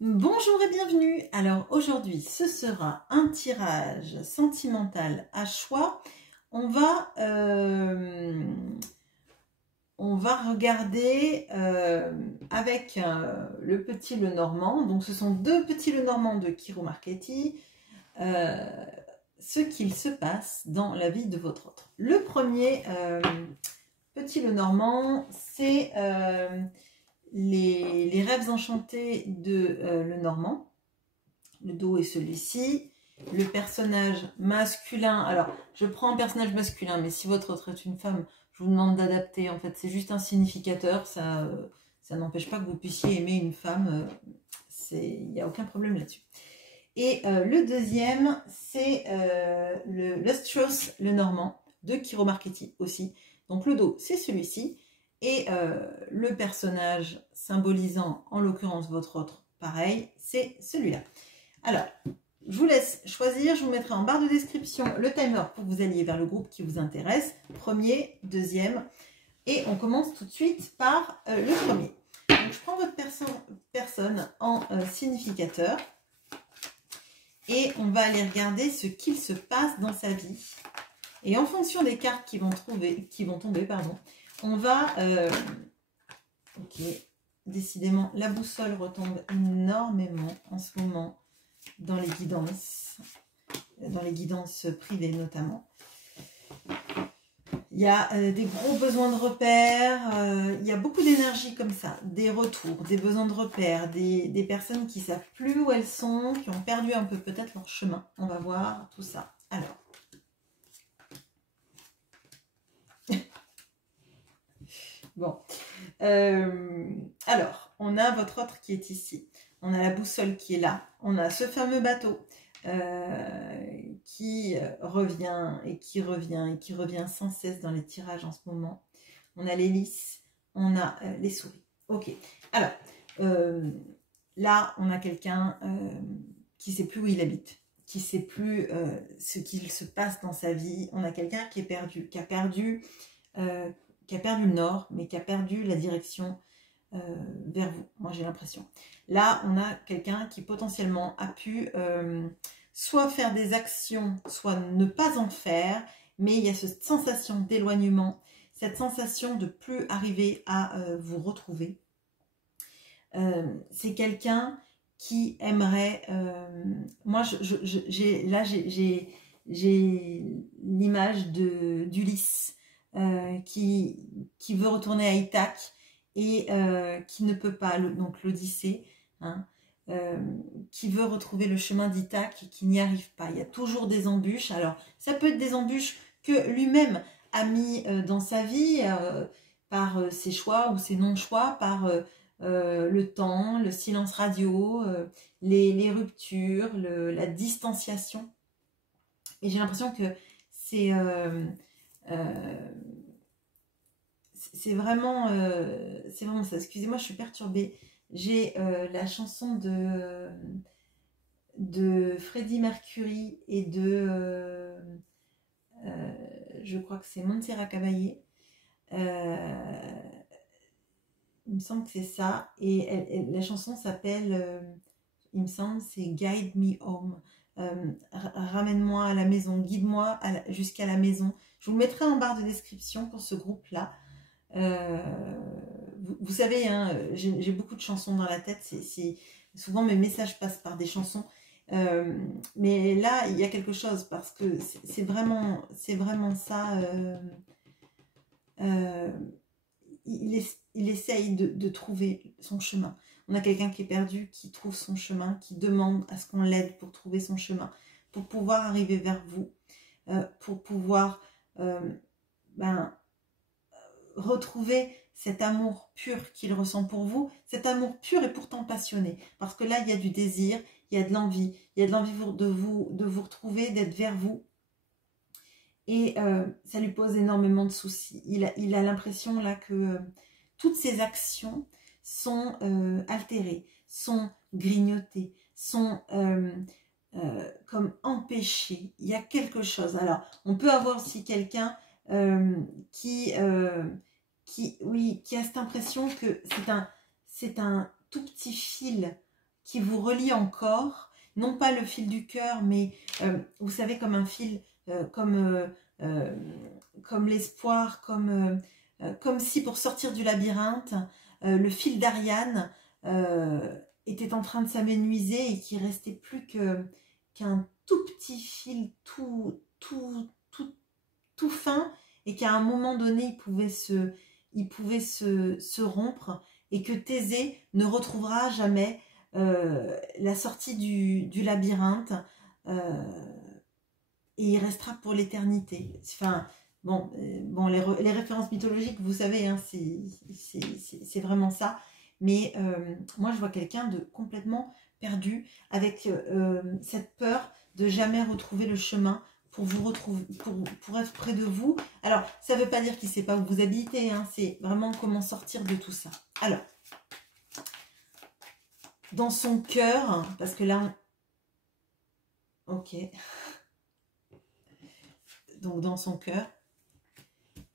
Bonjour et bienvenue. Alors aujourd'hui, ce sera un tirage sentimental à choix. On va, regarder avec le petit Lenormand. Donc ce sont deux petits Lenormand de Kiro Marchetti. Ce qu'il se passe dans la vie de votre autre. Le premier petit Lenormand, c'est les rêves enchantés de Lenormand. Le dos est celui-ci. Le personnage masculin, alors je prends un personnage masculin, mais si votre autre est une femme, je vous demande d'adapter. En fait, c'est juste un significateur. Ça n'empêche pas que vous puissiez aimer une femme. Il n'y a aucun problème là-dessus. Et le deuxième, c'est le Lustrous Lenormand de Kiro Marchetti aussi. Donc le dos, c'est celui-ci. Et le personnage symbolisant, en l'occurrence votre autre, pareil, c'est celui-là. Alors, je vous laisse choisir. Je vous mettrai en barre de description le timer pour que vous alliez vers le groupe qui vous intéresse. Premier, deuxième. Et on commence tout de suite par le premier. Donc, je prends votre personne en significateur. Et on va aller regarder ce qu'il se passe dans sa vie. Et en fonction des cartes qui vont tomber, on va... ok, décidément, la boussole retombe énormément en ce moment dans les guidances privées notamment. Il y a des gros besoins de repères, il y a beaucoup d'énergie comme ça, des retours, des besoins de repères, des personnes qui ne savent plus où elles sont, qui ont perdu un peu peut-être leur chemin. On va voir tout ça. Alors, bon, alors, on a votre autre qui est ici, on a la boussole qui est là, on a ce fameux bateau qui revient et qui revient et qui revient sans cesse dans les tirages en ce moment. On a l'hélice, on a les souris. Ok, alors là on a quelqu'un qui ne sait plus où il habite, qui ne sait plus ce qu'il se passe dans sa vie. On a quelqu'un qui est perdu, qui a perdu le nord, mais qui a perdu la direction vers vous. Moi j'ai l'impression. Là on a quelqu'un qui potentiellement a pu soit faire des actions, soit ne pas en faire, mais il y a cette sensation d'éloignement, cette sensation de plus arriver à vous retrouver. C'est quelqu'un qui aimerait... moi, j'ai l'image d'Ulysse qui veut retourner à Ithaque et qui ne peut pas, donc l'Odyssée, hein, qui veut retrouver le chemin d'Ithaque et qui n'y arrive pas. Il y a toujours des embûches. Alors, ça peut être des embûches que lui-même a mis dans sa vie par ses choix ou ses non-choix, par le temps, le silence radio, les ruptures, la distanciation. Et j'ai l'impression que c'est vraiment ça. Excusez-moi, je suis perturbée. J'ai la chanson de Freddie Mercury et de je crois que c'est Montserrat Caballé. Il me semble que c'est ça. Et la chanson s'appelle, il me semble, c'est Guide Me Home. Ramène-moi à la maison, guide-moi jusqu'à la maison. Je vous le mettrai en barre de description pour ce groupe-là. Vous savez, hein, j'ai beaucoup de chansons dans la tête. Souvent mes messages passent par des chansons. Mais là, il y a quelque chose parce que c'est vraiment ça. Il essaye de trouver son chemin. On a quelqu'un qui est perdu, qui trouve son chemin, qui demande à ce qu'on l'aide pour trouver son chemin, pour pouvoir arriver vers vous, pour pouvoir retrouver cet amour pur qu'il ressent pour vous, cet amour pur et pourtant passionné. Parce que là, il y a du désir, il y a de l'envie, il y a de l'envie de vous retrouver, d'être vers vous. Et ça lui pose énormément de soucis. Il a l'impression là que toutes ses actions sont altérées, sont grignotées, sont comme empêchées. Il y a quelque chose. Alors, on peut avoir aussi quelqu'un qui a cette impression que c'est un tout petit fil qui vous relie encore, non pas le fil du cœur, mais vous savez, comme un fil, comme l'espoir, comme si pour sortir du labyrinthe, le fil d'Ariane était en train de s'amenuiser et qu'il ne restait plus qu'un tout petit fil tout fin, et qu'à un moment donné il pouvait se rompre, et que Thésée ne retrouvera jamais la sortie du labyrinthe, et il restera pour l'éternité. Enfin, bon, les références mythologiques, vous savez, hein, c'est vraiment ça. Mais moi, je vois quelqu'un de complètement perdu, avec cette peur de jamais retrouver le chemin pour vous retrouver, pour être près de vous. Alors, ça ne veut pas dire qu'il ne sait pas où vous habitez, hein, c'est vraiment comment sortir de tout ça. Alors, dans son cœur, parce que là, ok, donc dans son cœur,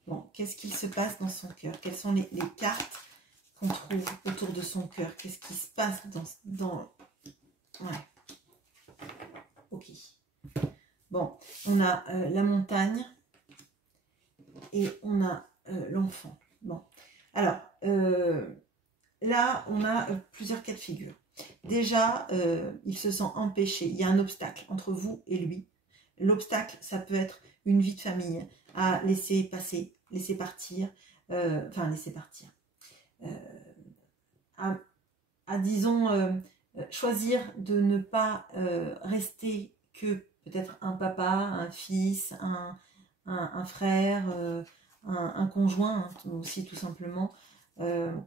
bon, qu'est-ce qu'il se passe dans son cœur? Quelles sont les cartes qu'on trouve autour de son cœur? Qu'est-ce qui se passe dans... Ouais. Ok. Bon, on a la montagne et on a l'enfant. Bon, alors, là, on a plusieurs cas de figure. Déjà, il se sent empêché. Il y a un obstacle entre vous et lui. L'obstacle, ça peut être une vie de famille à laisser passer, laisser partir, laisser partir. Disons, choisir de ne pas rester que peut-être un papa, un fils, un frère, un conjoint, hein, aussi tout simplement.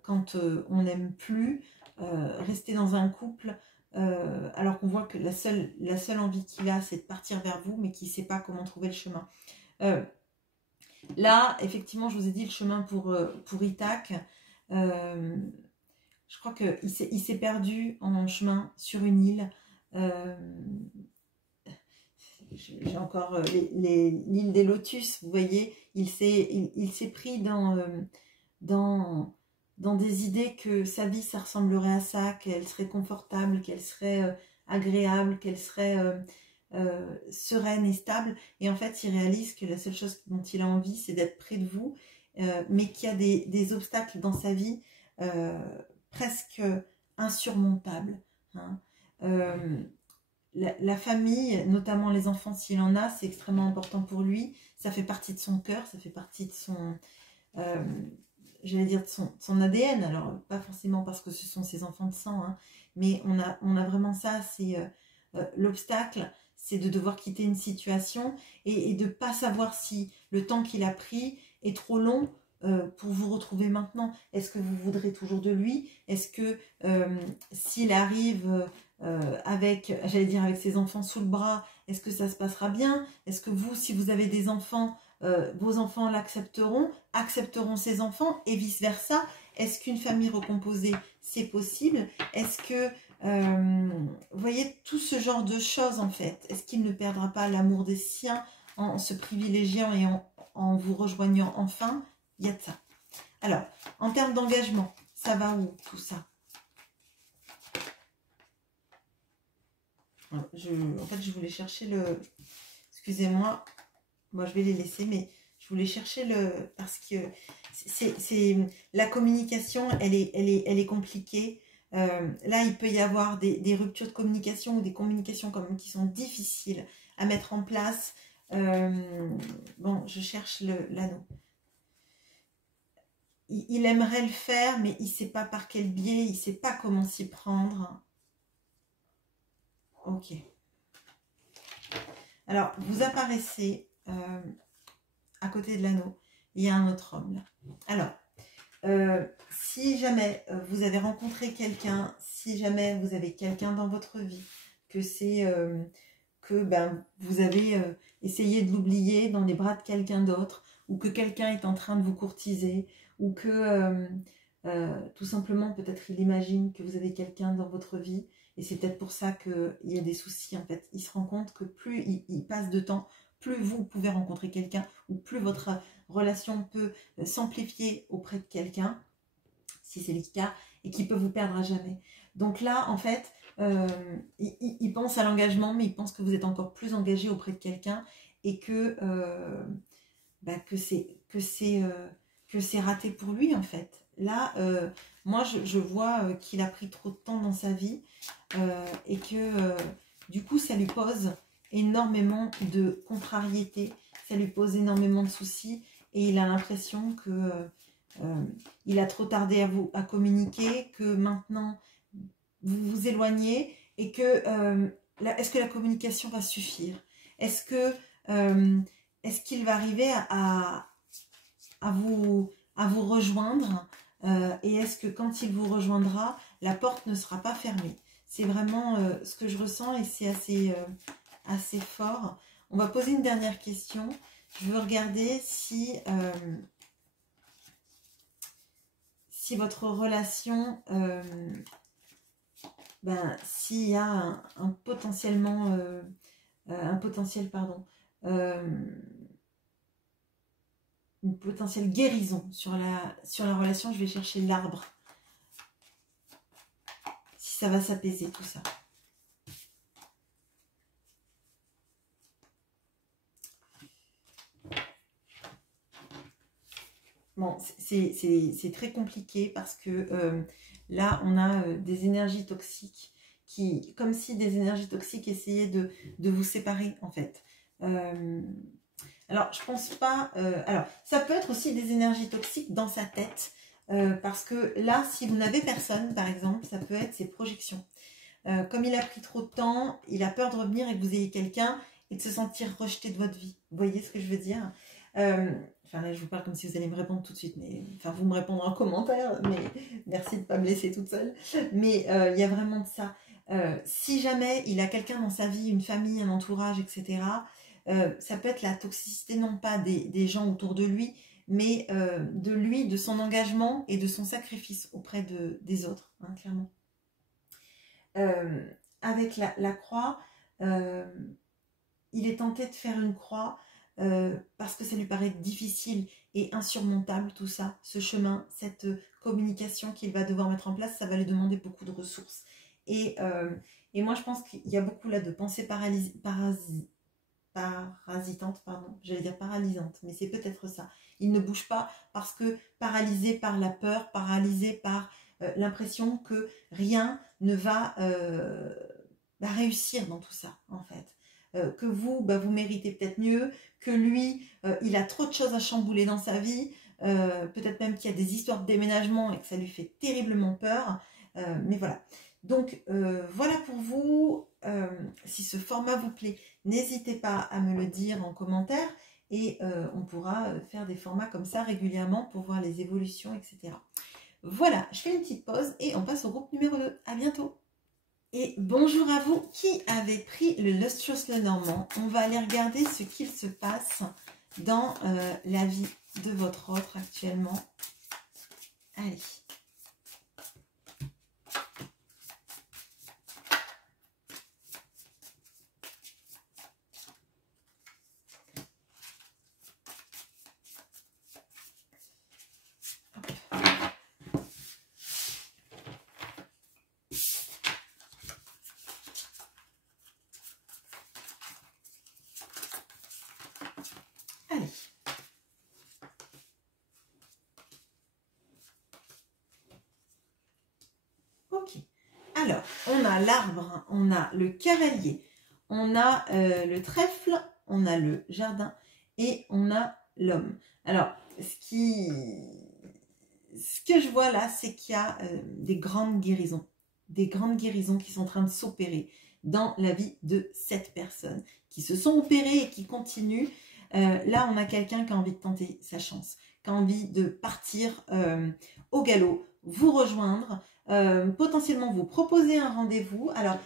Quand on n'aime plus, rester dans un couple, alors qu'on voit que la seule envie qu'il a, c'est de partir vers vous, mais qu'il ne sait pas comment trouver le chemin. Là, effectivement, je vous ai dit le chemin pour Ithac. Je crois qu'il s'est perdu en chemin sur une île. J'ai encore l'île des Lotus, vous voyez. Il s'est pris dans des idées que sa vie, ça ressemblerait à ça, qu'elle serait confortable, qu'elle serait agréable, qu'elle serait sereine et stable. Et en fait, il réalise que la seule chose dont il a envie, c'est d'être près de vous, mais qu'il y a des obstacles dans sa vie presque insurmontables. Hein. La famille, notamment les enfants s'il en a, c'est extrêmement important pour lui. Ça fait partie de son cœur, ça fait partie de son... j'allais dire de son ADN, alors pas forcément parce que ce sont ses enfants de sang, hein, mais on a vraiment ça, c'est l'obstacle, c'est de devoir quitter une situation et de ne pas savoir si le temps qu'il a pris est trop long pour vous retrouver maintenant. Est-ce que vous voudrez toujours de lui? Est-ce que s'il arrive avec, j'allais dire avec ses enfants sous le bras, est-ce que ça se passera bien? Est-ce que vous, si vous avez des enfants, vos enfants l'accepteront, accepteront ses enfants et vice-versa? Est-ce qu'une famille recomposée, c'est possible? Est-ce que, vous voyez, tout ce genre de choses en fait, est-ce qu'il ne perdra pas l'amour des siens en se privilégiant et en vous rejoignant enfin? Il y a de ça. Alors, en termes d'engagement, ça va où tout ça? En fait, je voulais chercher le... Excusez-moi, moi je vais les laisser, mais je voulais chercher le... Parce que la communication, elle est compliquée. Là, il peut y avoir des ruptures de communication ou des communications qui sont difficiles à mettre en place. Bon, je cherche l'anneau. Il aimerait le faire, mais il ne sait pas par quel biais, il ne sait pas comment s'y prendre. Ok. Alors, vous apparaissez à côté de l'anneau. Il y a un autre homme là. Alors, si jamais vous avez rencontré quelqu'un, si jamais vous avez quelqu'un dans votre vie, que c'est que vous avez essayé de l'oublier dans les bras de quelqu'un d'autre, ou que quelqu'un est en train de vous courtiser, ou que tout simplement peut-être il imagine que vous avez quelqu'un dans votre vie, et c'est peut-être pour ça qu'il y a des soucis en fait. Il se rend compte que plus il passe de temps, plus vous pouvez rencontrer quelqu'un, ou plus votre relation peut s'amplifier auprès de quelqu'un, si c'est le cas, et qui peut vous perdre à jamais. Donc là, en fait, il pense à l'engagement, mais il pense que vous êtes encore plus engagé auprès de quelqu'un et que, que c'est raté pour lui, en fait. Là, moi, je vois qu'il a pris trop de temps dans sa vie et que, du coup, ça lui pose énormément de contrariétés, ça lui pose énormément de soucis et il a l'impression que il a trop tardé à communiquer, que maintenant vous vous éloignez et que est-ce que la communication va suffire? Est-ce que est-ce qu'il va arriver à vous rejoindre et est-ce que quand il vous rejoindra, la porte ne sera pas fermée? C'est vraiment ce que je ressens et c'est assez fort. On va poser une dernière question. Je veux regarder si votre relation, s'il y a un potentiel, une potentielle guérison sur la relation. Je vais chercher l'arbre. Si ça va s'apaiser tout ça. Bon, c'est très compliqué parce que là, on a des énergies toxiques qui, comme si des énergies toxiques essayaient de vous séparer, en fait. Alors, je pense pas... alors, ça peut être aussi des énergies toxiques dans sa tête parce que là, si vous n'avez personne, par exemple, ça peut être ses projections. Comme il a pris trop de temps, il a peur de revenir et que vous ayez quelqu'un et de se sentir rejeté de votre vie. Vous voyez ce que je veux dire? Enfin là, je vous parle comme si vous allez me répondre tout de suite, mais enfin vous me répondrez en commentaire, mais merci de ne pas me laisser toute seule. Mais il y a vraiment de ça. Si jamais il a quelqu'un dans sa vie, une famille, un entourage, etc., ça peut être la toxicité non pas des gens autour de lui, mais de lui, de son engagement et de son sacrifice auprès des autres, hein, clairement. Avec la croix, il est tenté de faire une croix parce que ça lui paraît difficile et insurmontable tout ça, ce chemin, cette communication qu'il va devoir mettre en place, ça va lui demander beaucoup de ressources. Et moi je pense qu'il y a beaucoup là de pensées parasitantes, pardon, j'allais dire paralysantes, mais c'est peut-être ça. Il ne bouge pas parce que paralysé par la peur, paralysé par l'impression que rien ne va réussir dans tout ça, en fait. Que vous, vous méritez peut-être mieux, que lui, il a trop de choses à chambouler dans sa vie, peut-être même qu'il y a des histoires de déménagement et que ça lui fait terriblement peur, mais voilà. Donc, voilà pour vous. Si ce format vous plaît, n'hésitez pas à me le dire en commentaire et on pourra faire des formats comme ça régulièrement pour voir les évolutions, etc. Voilà, je fais une petite pause et on passe au groupe numéro 2. À bientôt! Et bonjour à vous qui avez pris le Lustrous Lenormand. On va aller regarder ce qu'il se passe dans la vie de votre autre actuellement. Allez. Allez. Ok. Alors, on a l'arbre, on a le cavalier, on a le trèfle, on a le jardin et on a l'homme. Alors, ce que je vois là, c'est qu'il y a des grandes guérisons qui sont en train de s'opérer dans la vie de cette personne, qui se sont opérées et qui continuent. Là, on a quelqu'un qui a envie de tenter sa chance, qui a envie de partir au galop, vous rejoindre, potentiellement vous proposer un rendez-vous. Alors,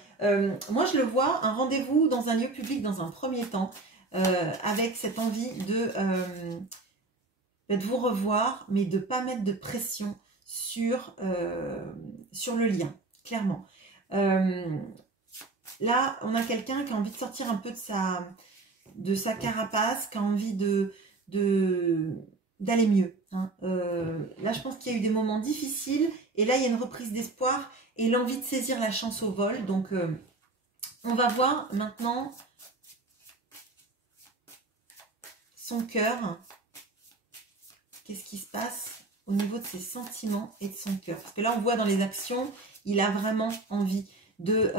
moi, je le vois, un rendez-vous dans un lieu public dans un premier temps, avec cette envie de vous revoir, mais de ne pas mettre de pression sur le lien, clairement. Là, on a quelqu'un qui a envie de sortir un peu de sa carapace, qui a envie d'aller mieux. Hein. Là, je pense qu'il y a eu des moments difficiles, et là, il y a une reprise d'espoir, et l'envie de saisir la chance au vol. Donc, on va voir maintenant son cœur. Qu'est-ce qui se passe au niveau de ses sentiments et de son cœur? Parce que là, on voit dans les actions, il a vraiment envie de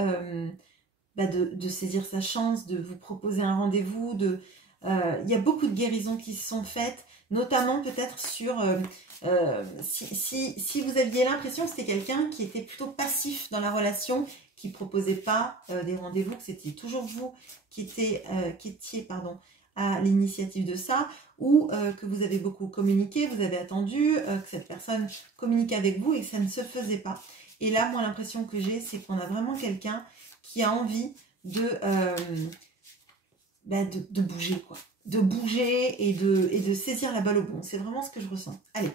saisir sa chance, de vous proposer un rendez-vous. Il y a beaucoup de guérisons qui se sont faites, notamment peut-être sur... si vous aviez l'impression que c'était quelqu'un qui était plutôt passif dans la relation, qui ne proposait pas des rendez-vous, que c'était toujours vous qui étiez à l'initiative de ça, ou que vous avez beaucoup communiqué, vous avez attendu que cette personne communique avec vous et que ça ne se faisait pas. Et là, moi, l'impression que j'ai, c'est qu'on a vraiment quelqu'un qui a envie de bouger, quoi. De bouger et de saisir la balle au bon. C'est vraiment ce que je ressens. Allez,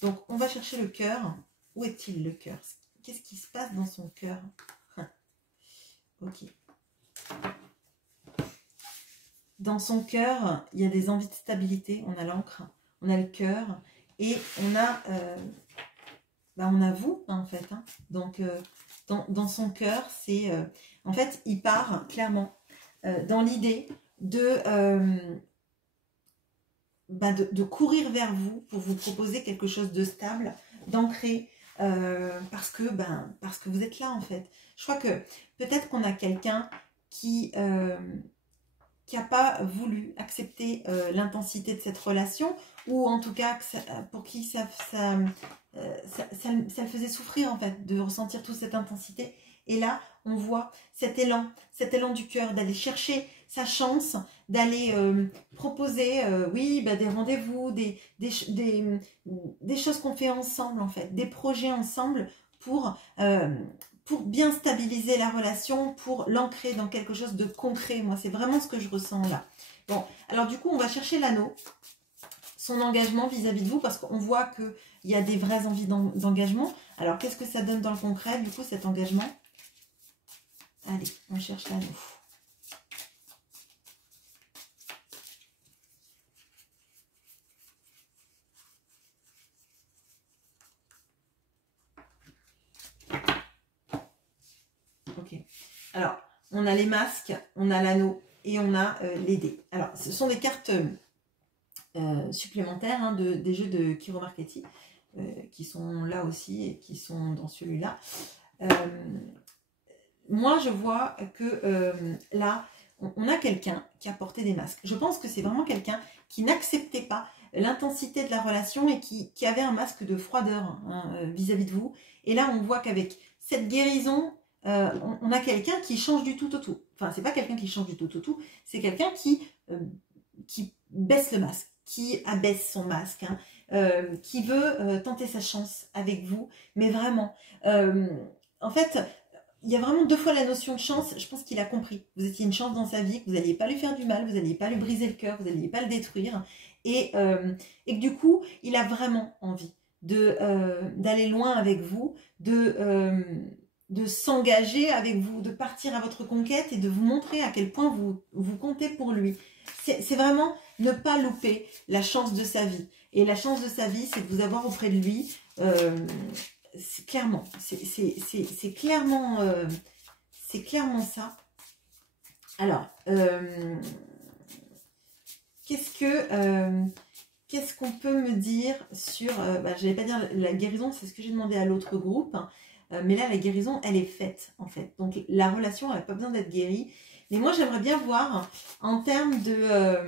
donc on va chercher le cœur. Où est-il le cœur? Qu'est-ce qui se passe dans son cœur? Ok. Dans son cœur, il y a des envies de stabilité. On a l'encre, on a le cœur et on a vous, hein, en fait. Hein. Donc, dans son cœur, c'est... en fait, il part clairement dans l'idée de courir vers vous pour vous proposer quelque chose de stable, d'ancré, parce que vous êtes là, en fait. Je crois que peut-être qu'on a quelqu'un qui n'a pas voulu accepter l'intensité de cette relation, ou en tout cas pour qui ça le faisait souffrir, en fait, de ressentir toute cette intensité. Et là, on voit cet élan du cœur d'aller chercher sa chance, d'aller proposer des rendez-vous, des choses qu'on fait ensemble, en fait, des projets ensemble pour bien stabiliser la relation, pour l'ancrer dans quelque chose de concret. Moi, c'est vraiment ce que je ressens là. Bon, alors du coup, on va chercher l'anneau, son engagement vis-à-vis de vous, parce qu'on voit qu'il y a des vraies envies d'engagement. Alors, qu'est-ce que ça donne dans le concret, du coup, cet engagement? Allez, on cherche l'anneau. Ok. Alors, on a les masques, on a l'anneau et on a les dés. Alors, ce sont des cartes supplémentaires hein, des jeux de Kiro Marchetti qui sont là aussi et qui sont dans celui-là. Moi, je vois que là, on a quelqu'un qui a porté des masques. Je pense que c'est vraiment quelqu'un qui n'acceptait pas l'intensité de la relation et qui avait un masque de froideur vis-à-vis de vous. Et là, on voit qu'avec cette guérison, on a quelqu'un qui change du tout au tout. Enfin, c'est pas quelqu'un qui change du tout au tout, c'est quelqu'un qui baisse le masque, qui abaisse son masque, hein, qui veut tenter sa chance avec vous. Mais vraiment, en fait... Il y a vraiment 2 fois la notion de chance. Je pense qu'il a compris. Vous étiez une chance dans sa vie, que vous n'alliez pas lui faire du mal, vous n'alliez pas lui briser le cœur, vous n'alliez pas le détruire. Et que du coup, il a vraiment envie d'aller loin avec vous, de s'engager avec vous, de partir à votre conquête et de vous montrer à quel point vous comptez pour lui. C'est vraiment ne pas louper la chance de sa vie. Et la chance de sa vie, c'est de vous avoir auprès de lui. C'est clairement ça. Alors, qu'est-ce qu'on peut me dire sur... je n'allais pas dire la guérison, c'est ce que j'ai demandé à l'autre groupe. Mais là, la guérison, elle est faite, en fait. Donc, la relation, elle n'a pas besoin d'être guérie. Mais moi, j'aimerais bien voir, en termes de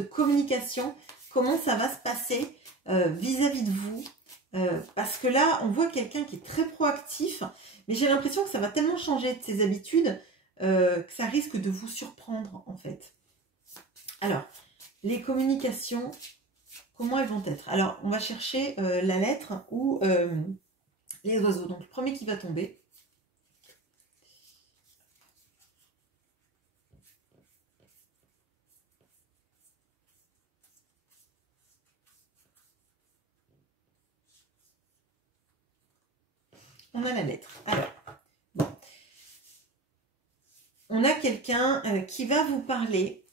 communication, comment ça va se passer vis-à-vis de vous. Parce que là, on voit quelqu'un qui est très proactif, mais j'ai l'impression que ça va tellement changer de ses habitudes que ça risque de vous surprendre, en fait. Alors, les communications, comment elles vont être? Alors, on va chercher la lettre ou les oiseaux. Donc, le premier qui va tomber. On a la lettre. Alors, bon. On a quelqu'un qui va vous parler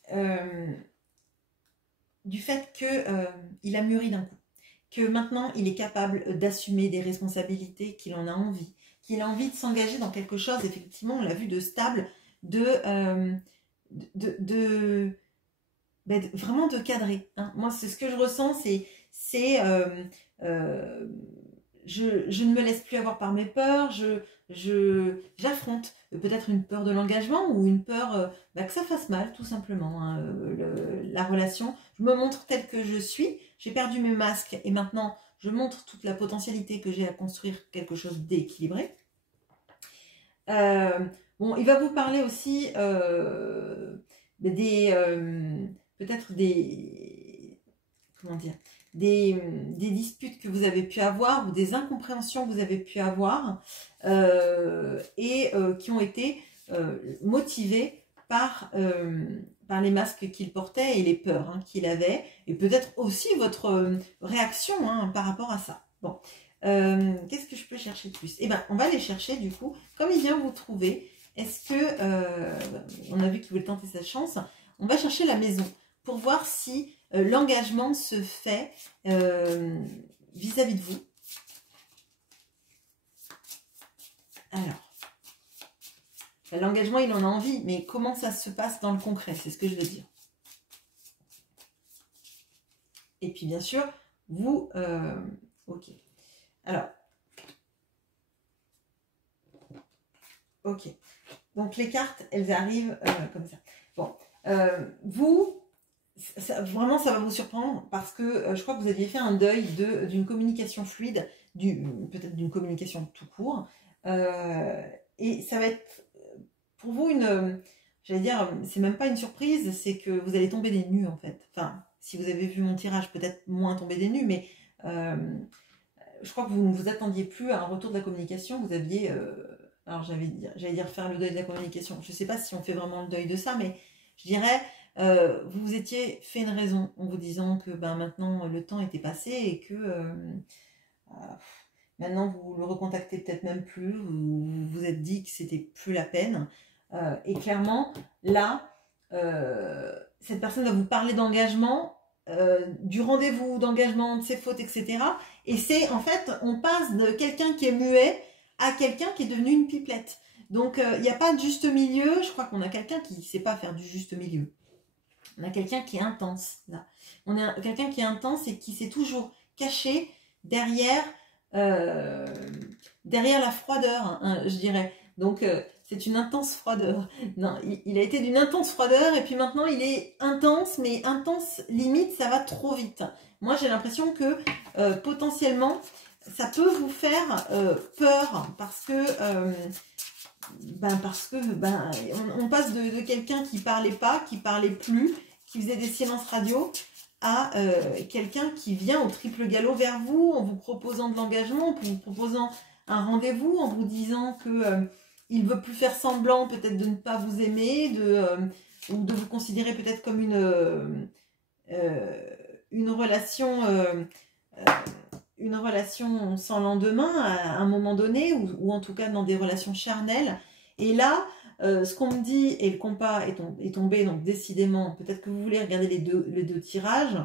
du fait qu'il a mûri d'un coup. que maintenant il est capable d'assumer des responsabilités, qu'il en a envie de s'engager dans quelque chose, effectivement, on l'a vu, de stable, vraiment de cadrer. Hein. Moi, c'est ce que je ressens, je ne me laisse plus avoir par mes peurs, j'affronte peut-être une peur de l'engagement ou une peur que ça fasse mal, tout simplement, hein, la relation. Je me montre telle que je suis, j'ai perdu mes masques et maintenant je montre toute la potentialité que j'ai à construire quelque chose d'équilibré. Bon, il va vous parler aussi peut-être comment dire, des disputes que vous avez pu avoir ou des incompréhensions que vous avez pu avoir qui ont été motivées par les masques qu'il portait et les peurs hein, qu'il avait, et peut-être aussi votre réaction hein, par rapport à ça. Bon, qu'est-ce que je peux chercher de plus? Eh bien, on va aller chercher du coup, comme il vient vous trouver, est-ce que, on a vu qu'il voulait tenter sa chance, on va chercher la maison pour voir si l'engagement se fait vis-à-vis de vous. Alors, l'engagement, il en a envie, mais comment ça se passe dans le concret? C'est ce que je veux dire. Et puis, bien sûr, vous... ok. Alors, ok. Donc, les cartes, elles arrivent comme ça. Bon, vous... vraiment, ça va vous surprendre parce que je crois que vous aviez fait un deuil d'une communication fluide, peut-être d'une communication tout court. Et ça va être pour vous j'allais dire, c'est même pas une surprise, c'est que vous allez tomber des nues en fait. Enfin, si vous avez vu mon tirage, peut-être moins tomber des nues, mais je crois que vous ne vous attendiez plus à un retour de la communication. Vous aviez, alors j'allais dire faire le deuil de la communication. Je ne sais pas si on fait vraiment le deuil de ça, mais je dirais... vous vous étiez fait une raison en vous disant que maintenant le temps était passé et que maintenant vous le recontactez peut-être même plus, vous vous êtes dit que c'était plus la peine. Et clairement, là, cette personne va vous parler d'engagement, du rendez-vous d'engagement, de ses fautes, etc. Et c'est en fait, on passe de quelqu'un qui est muet à quelqu'un qui est devenu une pipelette. Donc, il n'y a pas de juste milieu. Je crois qu'on a quelqu'un qui ne sait pas faire du juste milieu. On a quelqu'un qui est intense, là. On a quelqu'un qui est intense et qui s'est toujours caché derrière la froideur, hein, je dirais. Donc, c'est une intense froideur. Non, il a été d'une intense froideur et puis maintenant, il est intense, mais intense, limite, ça va trop vite. Moi, j'ai l'impression que potentiellement, ça peut vous faire peur parce que... on passe de quelqu'un qui parlait pas, qui parlait plus, qui faisait des silences radio, à quelqu'un qui vient au triple galop vers vous en vous proposant de l'engagement, en vous proposant un rendez-vous, en vous disant que il veut plus faire semblant peut-être de ne pas vous aimer, ou de vous considérer peut-être comme une relation sans lendemain à un moment donné, ou en tout cas dans des relations charnelles. Et là, ce qu'on me dit, et le compas est tombé, donc décidément, peut-être que vous voulez regarder les deux tirages,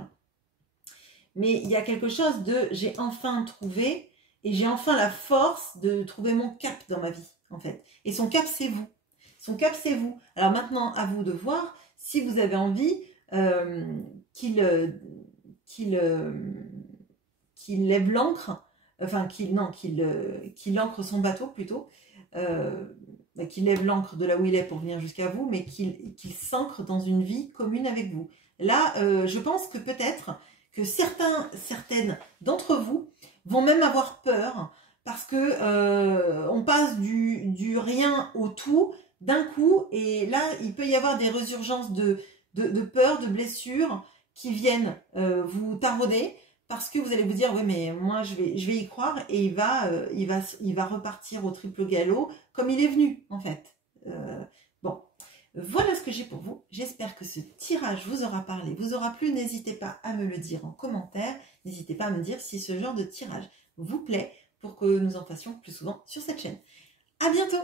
mais il y a quelque chose de « j'ai enfin trouvé » et j'ai enfin la force de trouver mon cap dans ma vie, en fait. Et son cap, c'est vous. Son cap, c'est vous. Alors maintenant, à vous de voir si vous avez envie qu'il lève l'ancre, enfin qu'il ancre son bateau plutôt, qu'il lève l'ancre de là où il est pour venir jusqu'à vous, mais qu'il s'ancre dans une vie commune avec vous. Là, je pense que peut-être que certaines d'entre vous vont même avoir peur parce que on passe du rien au tout d'un coup, et là, il peut y avoir des résurgences de peur, de blessures qui viennent vous tarauder, parce que vous allez vous dire, oui, mais moi, je vais y croire, et il va repartir au triple galop, comme il est venu, en fait. Bon, voilà ce que j'ai pour vous. J'espère que ce tirage vous aura parlé, vous aura plu. N'hésitez pas à me le dire en commentaire. N'hésitez pas à me dire si ce genre de tirage vous plaît, pour que nous en fassions plus souvent sur cette chaîne. À bientôt!